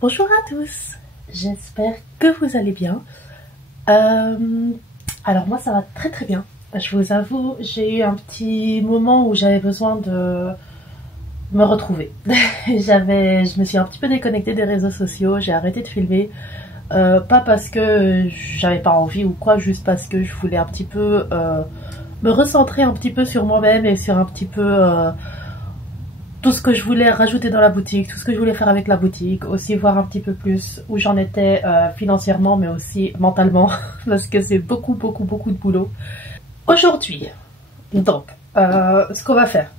Bonjour à tous, j'espère que vous allez bien. Alors moi ça va très très bien. Je vous avoue, j'ai eu un petit moment où j'avais besoin de me retrouver. Je me suis un petit peu déconnectée des réseaux sociaux, j'ai arrêté de filmer. Pas parce que j'avais pas envie ou quoi, juste parce que je voulais un petit peu me recentrer un petit peu sur moi-même et sur un petit peu tout ce que je voulais rajouter dans la boutique, tout ce que je voulais faire avec la boutique, aussi voir un petit peu plus où j'en étais financièrement mais aussi mentalement parce que c'est beaucoup de boulot. Aujourd'hui, donc, ce qu'on va faire,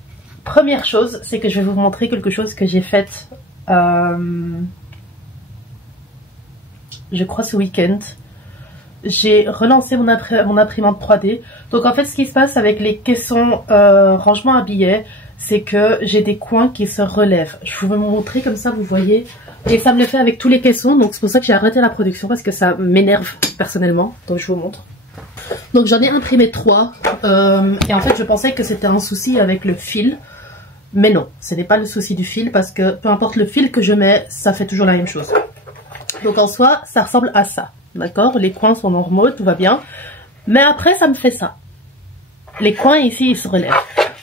première chose, c'est que je vais vous montrer quelque chose que j'ai fait, je crois ce week-end. J'ai relancé mon imprimante 3D. Donc en fait ce qui se passe avec les caissons rangement à billets, c'est que j'ai des coins qui se relèvent. Je vais vous montrer comme ça vous voyez. Et ça me le fait avec tous les caissons, donc c'est pour ça que j'ai arrêté la production parce que ça m'énerve personnellement. Donc je vous montre. Donc j'en ai imprimé 3 et en fait je pensais que c'était un souci avec le fil. Mais non, ce n'est pas le souci du fil parce que peu importe le fil que je mets, ça fait toujours la même chose. Donc en soi, ça ressemble à ça. D'accord, les coins sont normaux, tout va bien. Mais après, ça me fait ça. Les coins ici, ils se relèvent.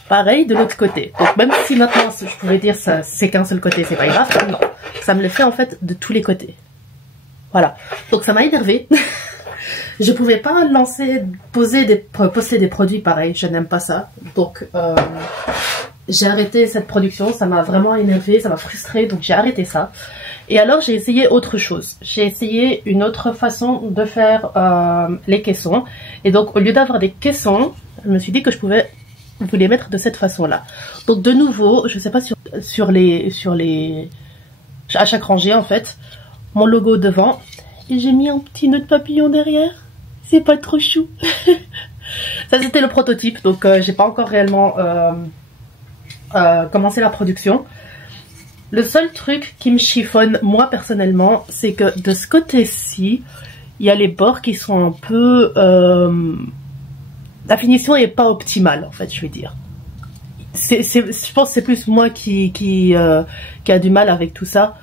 Pareil de l'autre côté. Donc même si maintenant, je pouvais dire ça, c'est qu'un seul côté, c'est pas grave. Non, ça me le fait en fait de tous les côtés. Voilà. Donc ça m'a énervé. Je pouvais pas poster des produits pareils. Je n'aime pas ça. Donc j'ai arrêté cette production. Ça m'a vraiment énervé, ça m'a frustré. Donc j'ai arrêté ça. Et alors j'ai essayé autre chose, j'ai essayé une autre façon de faire les caissons. Et donc au lieu d'avoir des caissons, je me suis dit que je pouvais vous les mettre de cette façon là. Donc de nouveau, je sais pas à chaque rangée en fait, mon logo devant. Et j'ai mis un petit nœud de papillon derrière, c'est pas trop chou. Ça c'était le prototype, donc j'ai pas encore réellement commencé la production. Le seul truc qui me chiffonne, moi personnellement, c'est que de ce côté-ci, il y a les bords qui sont un peu... la finition n'est pas optimale, en fait, je vais dire. Je pense que c'est plus moi qui a du mal avec tout ça.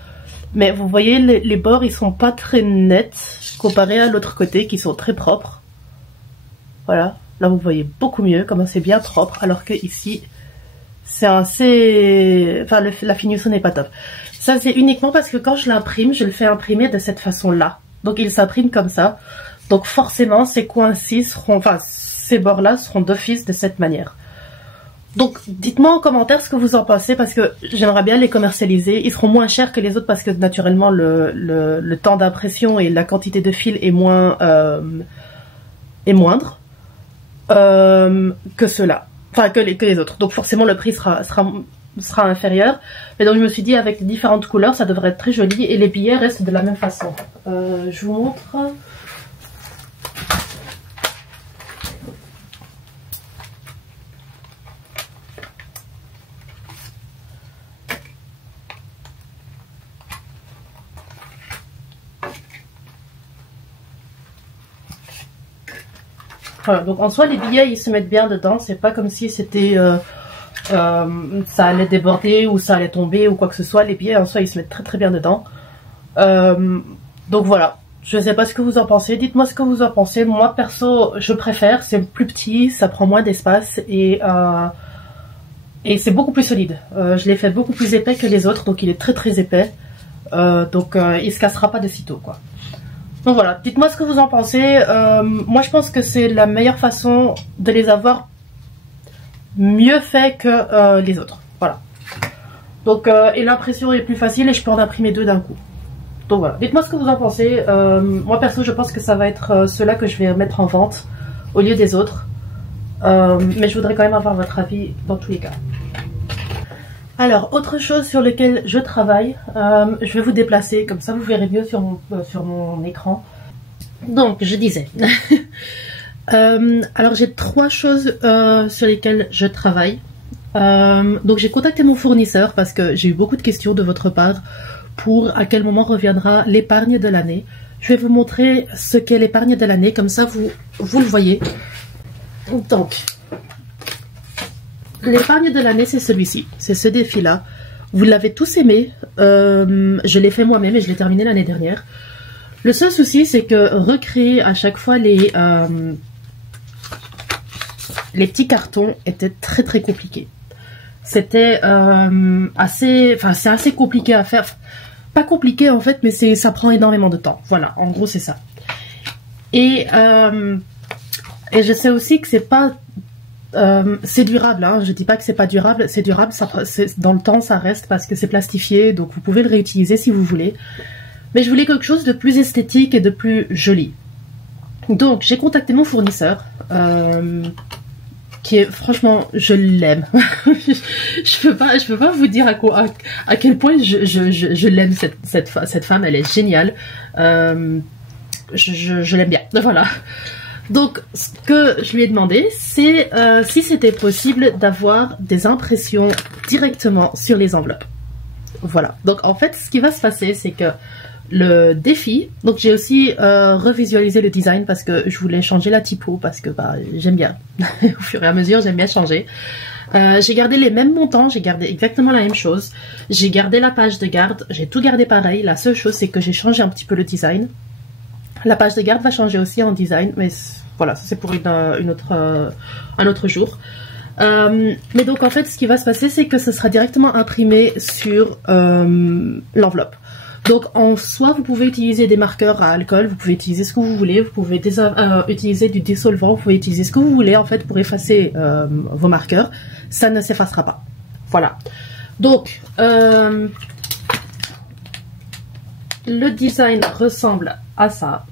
Mais vous voyez, les bords, ils sont pas très nets, comparé à l'autre côté, qui sont très propres. Voilà, là vous voyez beaucoup mieux, comment c'est bien propre, alors que ici... c'est assez... enfin, la finition n'est pas top. Ça, c'est uniquement parce que quand je l'imprime, je le fais imprimer de cette façon-là. Donc, il s'imprime comme ça. Donc, forcément, ces coins-ci seront... enfin, ces bords-là seront d'office de cette manière. Donc, dites-moi en commentaire ce que vous en pensez, parce que j'aimerais bien les commercialiser. Ils seront moins chers que les autres, parce que, naturellement, le temps d'impression et la quantité de fil est moindre que ceux-là. Enfin, que les autres. Donc forcément le prix sera inférieur. Mais donc je me suis dit avec différentes couleurs, ça devrait être très joli. Et les billets restent de la même façon. Je vous montre. Voilà, donc en soi les billets ils se mettent bien dedans, c'est pas comme si c'était ça allait déborder ou ça allait tomber ou quoi que ce soit. Les billets en soi ils se mettent très bien dedans. Donc voilà, je sais pas ce que vous en pensez, dites-moi ce que vous en pensez. Moi perso je préfère, c'est plus petit, ça prend moins d'espace et c'est beaucoup plus solide. Je l'ai fait beaucoup plus épais que les autres, donc il est très épais. Donc il se cassera pas de sitôt quoi. Donc voilà, dites-moi ce que vous en pensez. Moi je pense que c'est la meilleure façon de les avoir mieux fait que les autres. Voilà. Donc et l'impression est plus facile et je peux en imprimer 2 d'un coup. Donc voilà, dites-moi ce que vous en pensez. Moi perso je pense que ça va être ceux-là que je vais mettre en vente au lieu des autres. Mais je voudrais quand même avoir votre avis dans tous les cas. Alors, autre chose sur lequel je travaille, je vais vous déplacer, comme ça vous verrez mieux sur mon écran. Donc, je disais. Alors, j'ai 3 choses sur lesquelles je travaille. Donc, j'ai contacté mon fournisseur parce que j'ai eu beaucoup de questions de votre part pour à quel moment reviendra l'épargne de l'année. Je vais vous montrer ce qu'est l'épargne de l'année, comme ça vous le voyez. Donc, l'épargne de l'année, c'est celui-ci, c'est ce défi-là. Vous l'avez tous aimé. Je l'ai fait moi-même et je l'ai terminé l'année dernière. Le seul souci, c'est que recréer à chaque fois les petits cartons était très très compliqué. C'était c'est assez compliqué à faire. Pas compliqué en fait, mais ça prend énormément de temps. Voilà, en gros c'est ça. Et je sais aussi que c'est pas c'est durable, hein. Je dis pas que c'est pas durable, c'est durable, dans le temps ça reste parce que c'est plastifié, donc vous pouvez le réutiliser si vous voulez. Mais je voulais quelque chose de plus esthétique et de plus joli. Donc j'ai contacté mon fournisseur, qui est franchement, je l'aime. je peux pas vous dire à quel point je l'aime cette femme, elle est géniale. Je l'aime bien, voilà. Donc, ce que je lui ai demandé, c'est si c'était possible d'avoir des impressions directement sur les enveloppes. Voilà. Donc, en fait, ce qui va se passer, c'est que le défi... Donc, j'ai aussi revisualisé le design parce que je voulais changer la typo parce que j'aime bien. Au fur et à mesure, j'aime bien changer. J'ai gardé les mêmes montants, j'ai gardé exactement la même chose. J'ai gardé la page de garde, j'ai tout gardé pareil. La seule chose, c'est que j'ai changé un petit peu le design. La page de garde va changer aussi en design, mais voilà, c'est pour un autre jour. Mais donc en fait, ce qui va se passer, c'est que ce sera directement imprimé sur l'enveloppe. Donc en soi, vous pouvez utiliser des marqueurs à alcool, vous pouvez utiliser ce que vous voulez, vous pouvez utiliser du dissolvant, vous pouvez utiliser ce que vous voulez en fait pour effacer vos marqueurs. Ça ne s'effacera pas. Voilà. Donc le design ressemble à ça.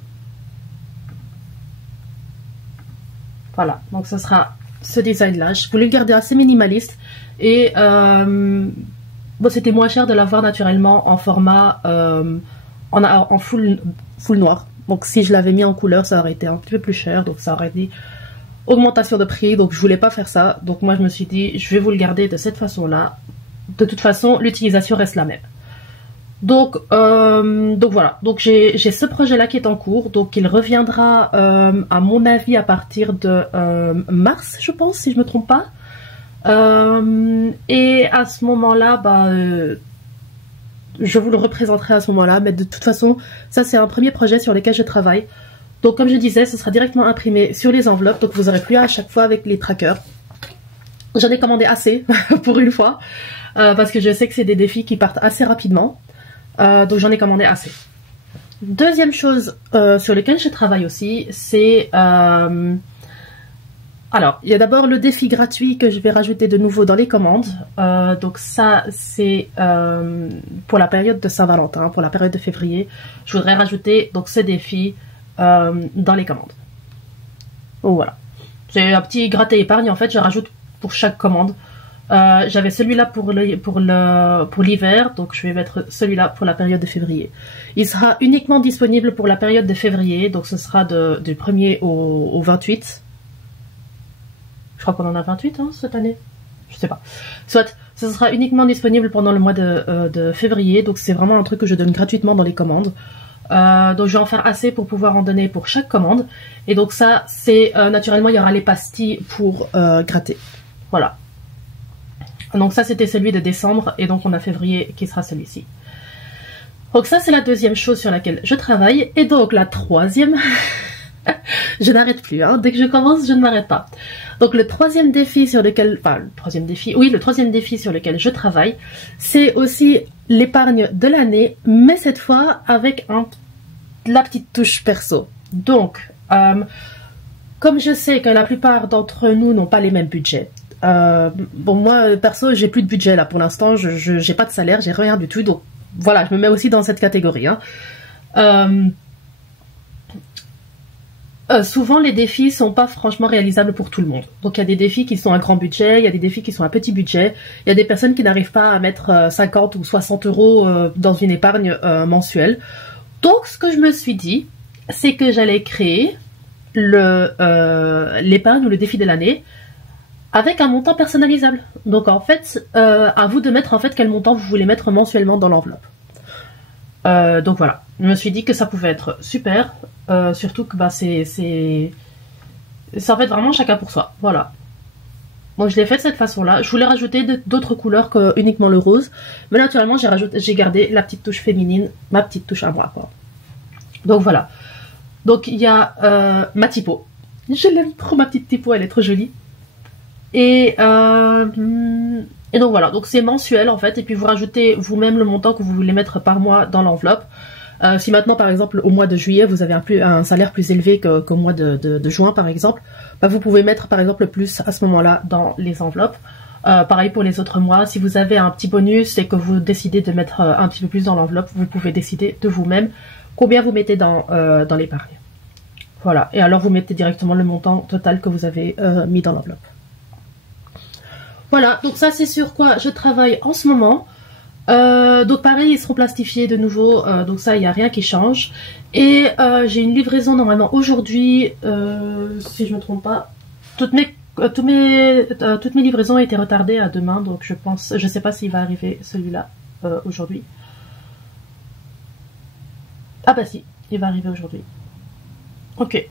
Voilà, donc ce sera ce design-là. Je voulais le garder assez minimaliste et bon, c'était moins cher de l'avoir naturellement en format en full noir. Donc si je l'avais mis en couleur, ça aurait été un petit peu plus cher, donc ça aurait été augmentation de prix. Donc je voulais pas faire ça. Donc moi je me suis dit, je vais vous le garder de cette façon-là. De toute façon, l'utilisation reste la même. Donc voilà, donc j'ai ce projet-là qui est en cours, donc il reviendra à mon avis à partir de mars, je pense, si je me trompe pas. Et à ce moment-là, je vous le représenterai à ce moment-là, mais de toute façon, ça c'est un premier projet sur lequel je travaille. Donc comme je disais, ce sera directement imprimé sur les enveloppes, donc vous aurez plus à chaque fois avec les trackers. J'en ai commandé assez pour une fois, parce que je sais que c'est des défis qui partent assez rapidement. Donc j'en ai commandé assez. Deuxième chose sur laquelle je travaille aussi, c'est... alors, il y a d'abord le défi gratuit que je vais rajouter de nouveau dans les commandes. Donc ça, c'est pour la période de Saint-Valentin, pour la période de février. Je voudrais rajouter donc ce défi dans les commandes. Donc voilà. C'est un petit gratter épargne, en fait, je rajoute pour chaque commande. J'avais celui-là pour l'hiver, donc je vais mettre celui-là pour la période de février. Il sera uniquement disponible pour la période de février, donc ce sera du 1er au 28. Je crois qu'on en a 28 hein, cette année. Je sais pas. Soit, ce sera uniquement disponible pendant le mois de février, donc c'est vraiment un truc que je donne gratuitement dans les commandes. Donc je vais en faire assez pour pouvoir en donner pour chaque commande. Et donc ça, c'est naturellement, il y aura les pastilles pour gratter. Voilà. Donc ça c'était celui de décembre et donc on a février qui sera celui-ci. Donc ça c'est la deuxième chose sur laquelle je travaille. Et donc la troisième, je n'arrête plus, hein. Dès que je commence je ne m'arrête pas. Donc le troisième défi sur lequel, le troisième défi sur lequel je travaille, c'est aussi l'épargne de l'année, mais cette fois avec la petite touche perso. Donc, comme je sais que la plupart d'entre nous n'ont pas les mêmes budgets, bon moi perso j'ai plus de budget là pour l'instant, je j'ai pas de salaire, j'ai rien du tout, donc voilà, je me mets aussi dans cette catégorie, hein. Souvent les défis sont pas franchement réalisables pour tout le monde, donc il y a des défis qui sont à grand budget, il y a des défis qui sont à petit budget, il y a des personnes qui n'arrivent pas à mettre 50 ou 60 euros dans une épargne mensuelle. Donc ce que je me suis dit, c'est que j'allais créer l'épargne ou le défi de l'année avec un montant personnalisable. Donc en fait, à vous de mettre en fait quel montant vous voulez mettre mensuellement dans l'enveloppe. Donc voilà, je me suis dit que ça pouvait être super, surtout que c'est en fait vraiment chacun pour soi. Voilà. Donc je l'ai fait de cette façon-là. Je voulais rajouter d'autres couleurs que uniquement le rose. Mais naturellement, j'ai gardé la petite touche féminine, ma petite touche à moi, quoi. Donc voilà. Donc il y a ma typo. Je l'aime trop, ma petite typo, elle est trop jolie. Et donc voilà, donc c'est mensuel en fait. Et puis vous rajoutez vous-même le montant que vous voulez mettre par mois dans l'enveloppe. Si maintenant par exemple au mois de juillet vous avez un salaire plus élevé qu'au mois de juin par exemple, bah, vous pouvez mettre par exemple plus à ce moment-là dans les enveloppes. Pareil pour les autres mois, si vous avez un petit bonus et que vous décidez de mettre un petit peu plus dans l'enveloppe, vous pouvez décider de vous-même combien vous mettez dans l'épargne. Voilà, et alors vous mettez directement le montant total que vous avez mis dans l'enveloppe. Voilà, donc ça c'est sur quoi je travaille en ce moment. Donc pareil, ils seront plastifiés de nouveau, donc ça il n'y a rien qui change. Et j'ai une livraison normalement aujourd'hui, si je ne me trompe pas. Toutes mes livraisons ont été retardées à demain, donc je sais pas s'il va arriver celui-là aujourd'hui. Ah bah si, il va arriver aujourd'hui. Ok.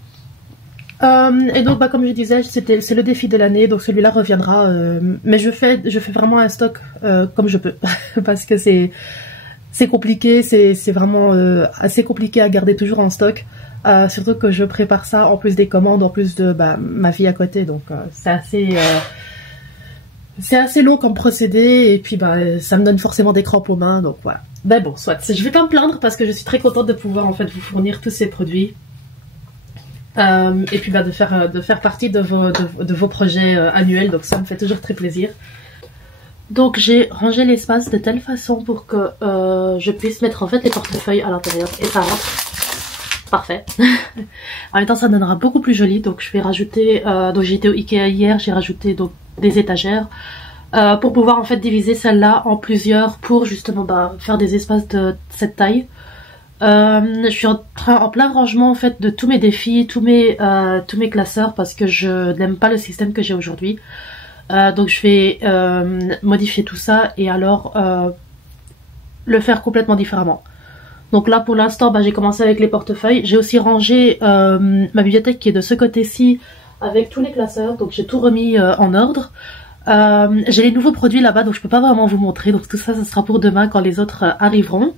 Et donc bah, comme je disais, c'est le défi de l'année, donc celui-là reviendra, mais je fais vraiment un stock comme je peux parce que c'est compliqué, c'est vraiment assez compliqué à garder toujours en stock, surtout que je prépare ça en plus des commandes, en plus de ma vie à côté, donc c'est assez long comme procédé, et puis ça me donne forcément des crampes aux mains, donc voilà. Ben bon, soit, je vais pas me plaindre parce que je suis très contente de pouvoir en fait vous fournir tous ces produits. Et puis de faire partie de vos projets annuels, donc ça me fait toujours très plaisir. Donc j'ai rangé l'espace de telle façon pour que je puisse mettre en fait les portefeuilles à l'intérieur, et ça rentre parfait. En même temps ça donnera beaucoup plus joli, donc je vais rajouter, donc j'étais au Ikea hier, j'ai rajouté donc des étagères pour pouvoir en fait diviser celle-là en plusieurs pour justement faire des espaces de cette taille. Je suis en plein rangement en fait de tous mes défis, tous mes classeurs, parce que je n'aime pas le système que j'ai aujourd'hui. Donc je vais modifier tout ça et alors le faire complètement différemment. Donc là pour l'instant j'ai commencé avec les portefeuilles. J'ai aussi rangé ma bibliothèque qui est de ce côté-ci avec tous les classeurs, donc j'ai tout remis en ordre. J'ai les nouveaux produits là-bas, donc je peux pas vraiment vous montrer, donc tout ça ce sera pour demain quand les autres arriveront.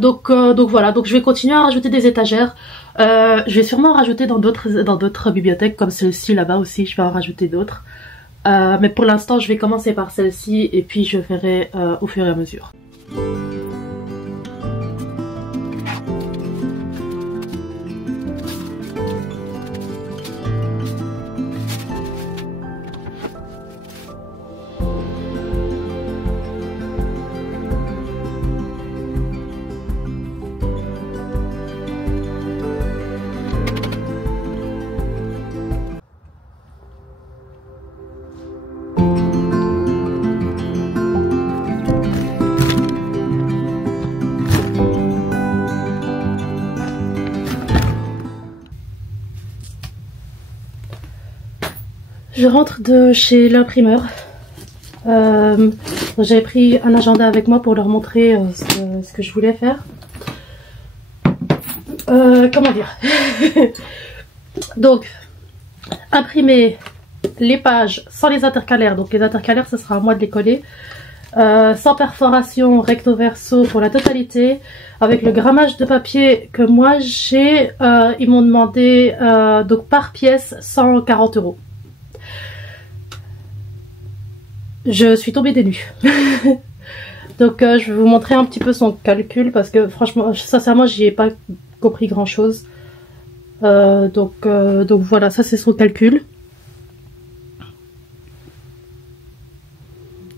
Donc voilà, donc je vais continuer à rajouter des étagères. Je vais sûrement en rajouter dans d'autres bibliothèques comme celle-ci là-bas aussi, je vais en rajouter d'autres. Mais pour l'instant je vais commencer par celle-ci et puis je verrai au fur et à mesure. Je rentre de chez l'imprimeur. J'avais pris un agenda avec moi pour leur montrer ce que je voulais faire. Comment dire? Donc, imprimer les pages sans les intercalaires. Donc les intercalaires, ce sera à moi de les coller. Sans perforation, recto verso pour la totalité. Avec le grammage de papier que moi j'ai, ils m'ont demandé donc par pièce 140 €. Je suis tombée des nues. Donc je vais vous montrer un petit peu son calcul parce que franchement, sincèrement, j'y ai pas compris grand chose. Donc voilà, ça c'est son calcul.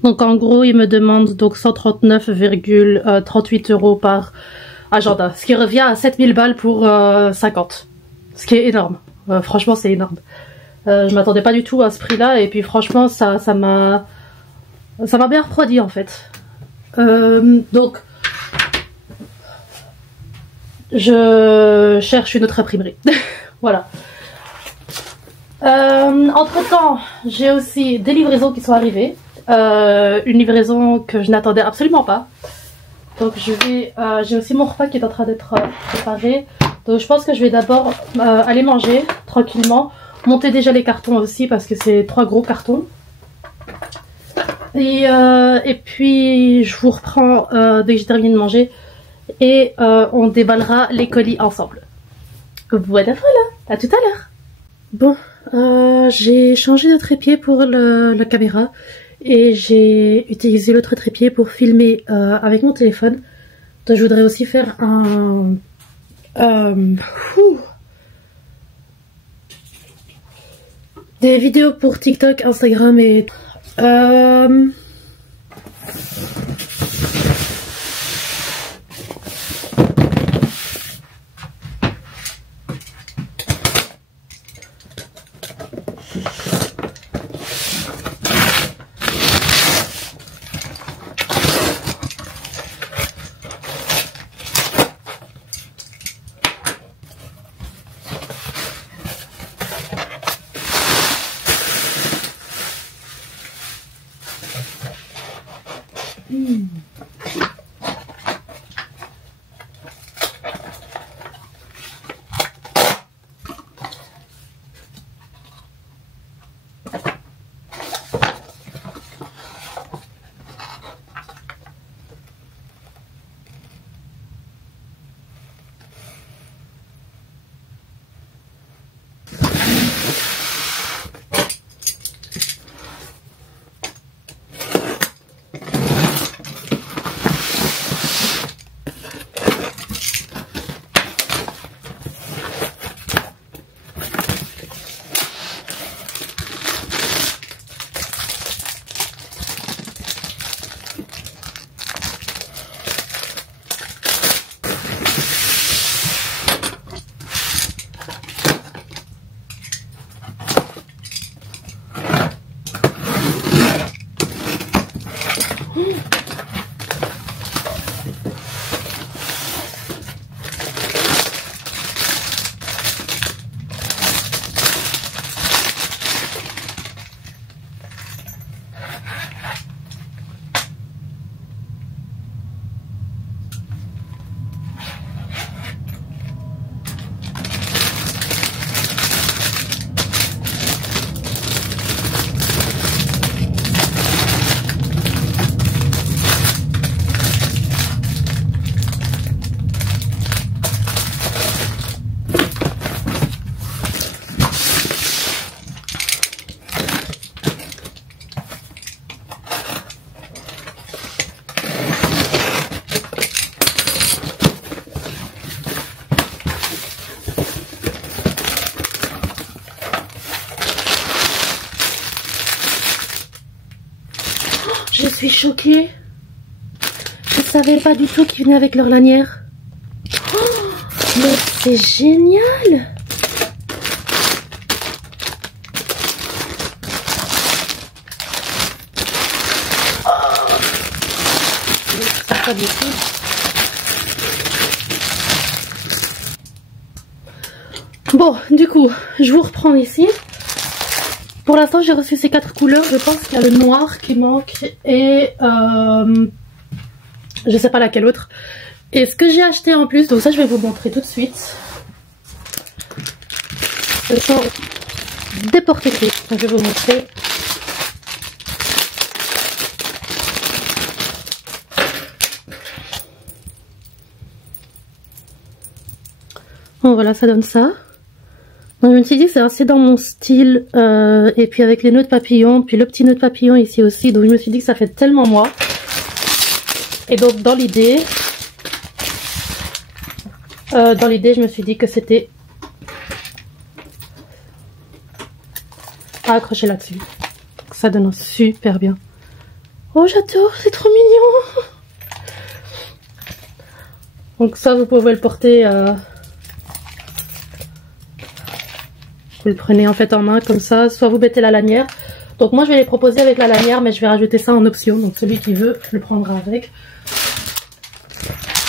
Donc en gros, il me demande donc 139,38 € par agenda, ce qui revient à 7000 balles pour 50, ce qui est énorme. Franchement, c'est énorme. Je m'attendais pas du tout à ce prix-là et puis franchement, ça m'a bien refroidi en fait. Donc je cherche une autre imprimerie. Voilà. Entre temps, j'ai aussi des livraisons qui sont arrivées. Une livraison que je n'attendais absolument pas. Donc j'ai aussi mon repas qui est en train d'être préparé. Donc je pense que je vais d'abord aller manger tranquillement monter déjà les cartons aussi parce que c'est 3 gros cartons. Et puis je vous reprends dès que j'ai terminé de manger et on déballera les colis ensemble. Voilà, à tout à l'heure. Bon, j'ai changé de trépied pour la caméra et j'ai utilisé l'autre trépied pour filmer avec mon téléphone. Donc je voudrais aussi faire des vidéos pour TikTok, Instagram et... Je suis choquée. Je savais pas du tout qu'ils venaient avec leur lanière. Oh, mais c'est génial. Oh. C'est pas du tout. Bon, du coup, je vous reprends ici. Pour l'instant, j'ai reçu ces 4 couleurs. Je pense qu'il y a le noir qui manque et je sais pas laquelle autre. Et ce que j'ai acheté en plus, donc ça je vais vous montrer tout de suite. Ce sont des porte-clés. Donc je vais vous montrer. Bon, voilà, ça donne ça. Donc je me suis dit que c'est assez dans mon style, et puis avec les nœuds de papillon, puis le petit nœud de papillon ici aussi, donc je me suis dit que ça fait tellement moi. Et donc dans l'idée, je me suis dit que c'était à accrocher là-dessus. Ça donne super bien. Oh j'adore, c'est trop mignon. Donc ça vous pouvez le porter... Vous le prenez en fait en main comme ça, soit vous mettez la lanière. Donc moi je vais les proposer avec la lanière, mais je vais rajouter ça en option. Donc celui qui veut le prendra avec.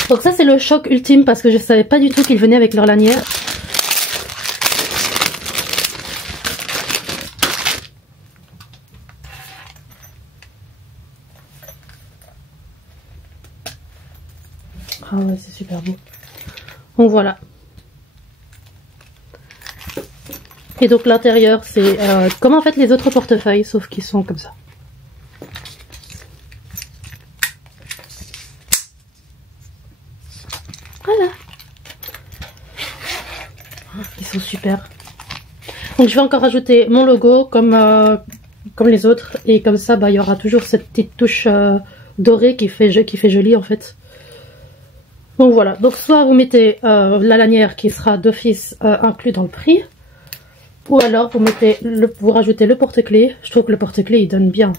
Donc ça c'est le choc ultime parce que je savais pas du tout qu'ils venaient avec leur lanière. Ah ouais, c'est super beau. Donc voilà. Et donc l'intérieur, c'est comme en fait les autres portefeuilles, sauf qu'ils sont comme ça. Voilà. Ils sont super. Donc je vais encore rajouter mon logo comme les autres. Et comme ça, bah, il y aura toujours cette petite touche dorée qui fait joli en fait. Donc voilà. Donc soit vous mettez la lanière qui sera d'office inclus dans le prix. Ou alors vous rajoutez le porte-clés. Je trouve que le porte-clés il donne bien.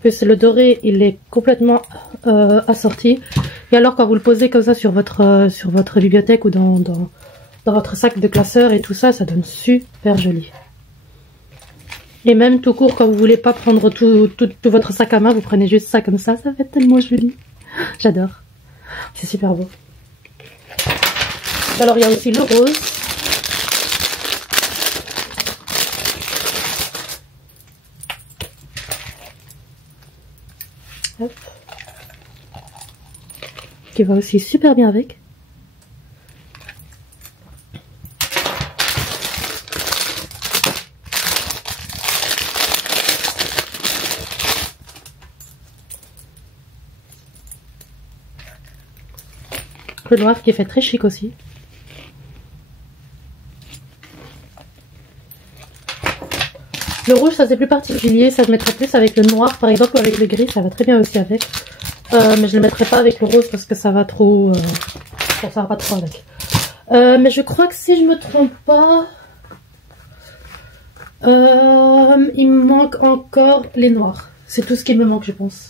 Plus le doré il est complètement assorti. Et alors quand vous le posez comme ça sur votre bibliothèque ou dans votre sac de classeur et tout ça, ça donne super joli. Et même tout court, quand vous voulez pas prendre tout votre sac à main, vous prenez juste ça comme ça va être tellement joli. J'adore. C'est super beau. Alors il y a aussi le rose. Hop. Qui va aussi super bien avec. Le noir qui fait très chic aussi. Le rouge ça c'est plus particulier, ça je mettrais plus avec le noir par exemple ou avec le gris, ça va très bien aussi avec. Mais je ne le mettrai pas avec le rose parce que ça va trop... ça va pas trop avec. Mais je crois que si je me trompe pas... il me manque encore les noirs. C'est tout ce qui me manque je pense.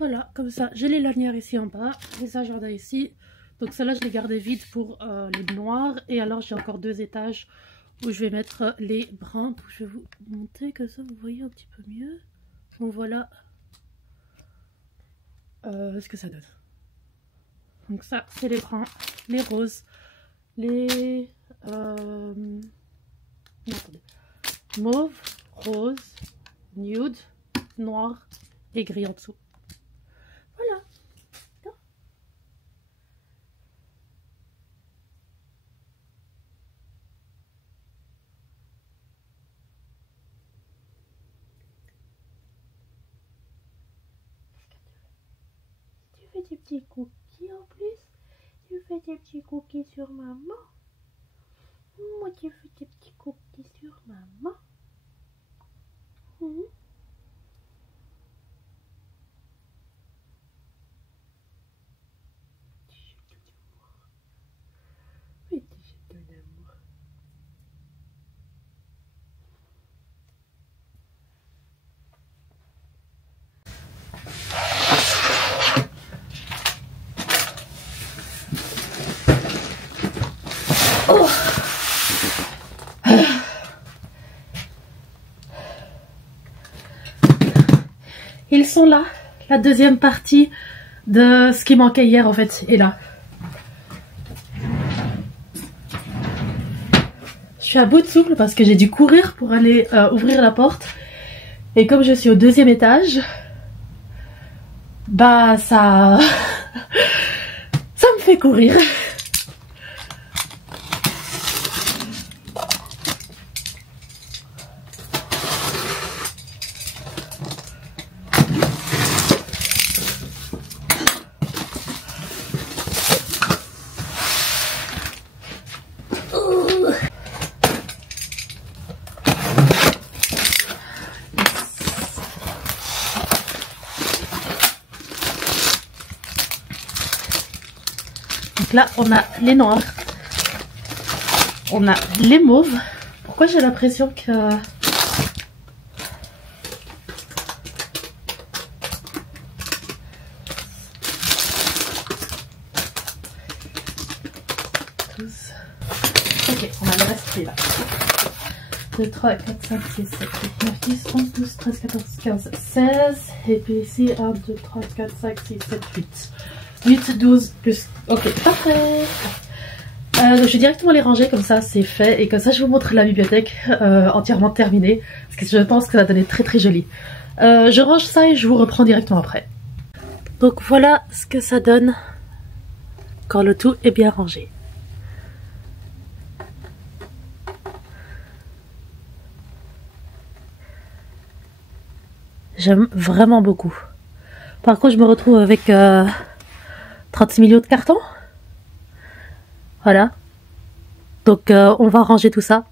Voilà, comme ça, j'ai les lanières ici en bas, les agendas ici. Donc celle-là, je l'ai gardée vide pour les noirs. Et alors, j'ai encore 2 étages où je vais mettre les bruns. Donc, je vais vous monter comme ça, vous voyez un petit peu mieux. Donc voilà ce que ça donne. Donc ça, c'est les bruns, les roses, les mauve, rose, nude, noir et gris en dessous. Voilà. Tu fais des petits cookies en plus. Tu fais des petits cookies sur maman. Moi, tu fais des petits cookies sur maman. Oh. Ils sont là. La deuxième partie de ce qui manquait hier en fait est là. Je suis à bout de souffle parce que j'ai dû courir pour aller ouvrir la porte. Et comme je suis au 2e étage, bah ça... ça me fait courir. Donc là, on a les noirs, on a les mauves. Pourquoi j'ai l'impression que... Ok, on a le reste qui est là. 2, 3, 4, 5, 6, 7, 8, 9, 10, 11, 12, 13, 14, 15, 16. Et puis ici, 1, 2, 3, 4, 5, 6, 7, 8. 8, 12, plus... Ok, parfait. Je vais directement les ranger, comme ça c'est fait. Et comme ça je vous montre la bibliothèque entièrement terminée. Parce que je pense que ça va donner très très joli. Je range ça et je vous reprends directement après. Donc voilà ce que ça donne quand le tout est bien rangé. J'aime vraiment beaucoup. Par contre je me retrouve avec 36 millions de cartons. Voilà. Donc on va ranger tout ça.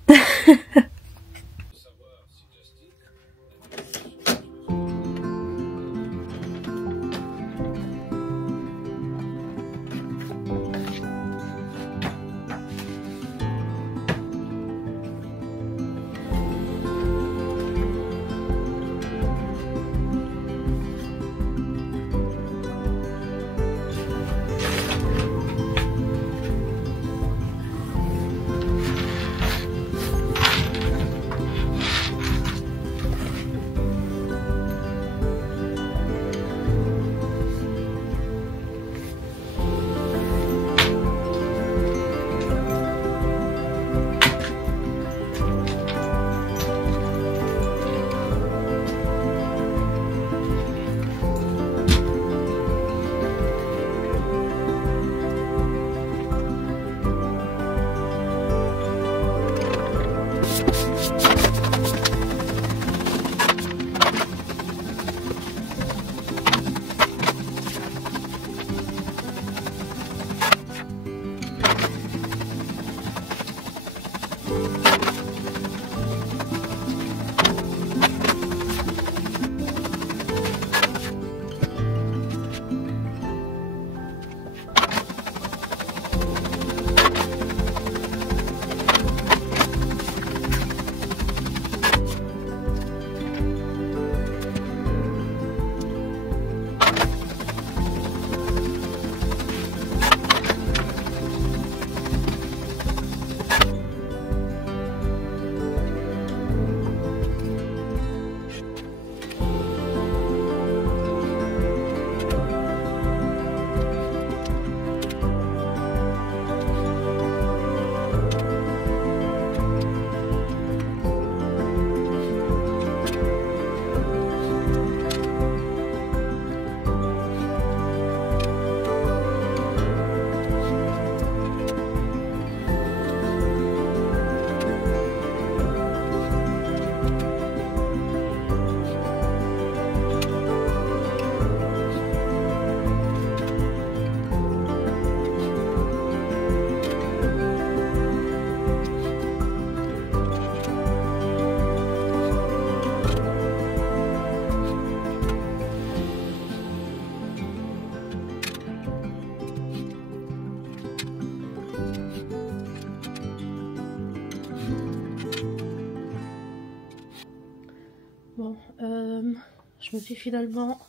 Bon, je me suis finalement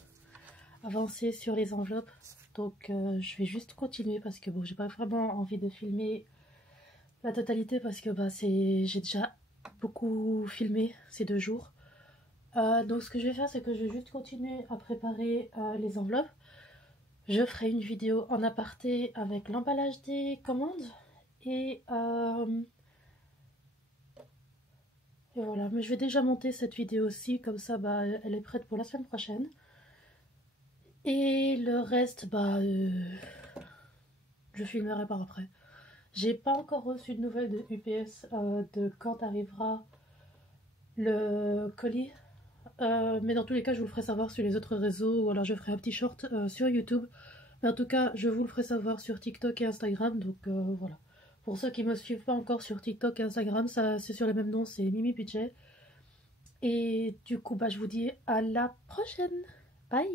avancée sur les enveloppes, donc je vais juste continuer parce que bon, j'ai pas vraiment envie de filmer la totalité parce que bah, j'ai déjà beaucoup filmé ces 2 jours. Donc ce que je vais faire, c'est que je vais juste continuer à préparer les enveloppes. Je ferai une vidéo en aparté avec l'emballage des commandes et voilà, mais je vais déjà monter cette vidéo aussi, comme ça bah, elle est prête pour la semaine prochaine. Et le reste, je filmerai par après. J'ai pas encore reçu de nouvelles de UPS de quand arrivera le colis. Mais dans tous les cas, je vous le ferai savoir sur les autres réseaux ou alors je ferai un petit short sur YouTube. Mais en tout cas, je vous le ferai savoir sur TikTok et Instagram. Donc voilà. Pour ceux qui me suivent pas encore sur TikTok et Instagram, ça c'est sur le même nom, c'est Mimi Budget. Et du coup, je vous dis à la prochaine. Bye.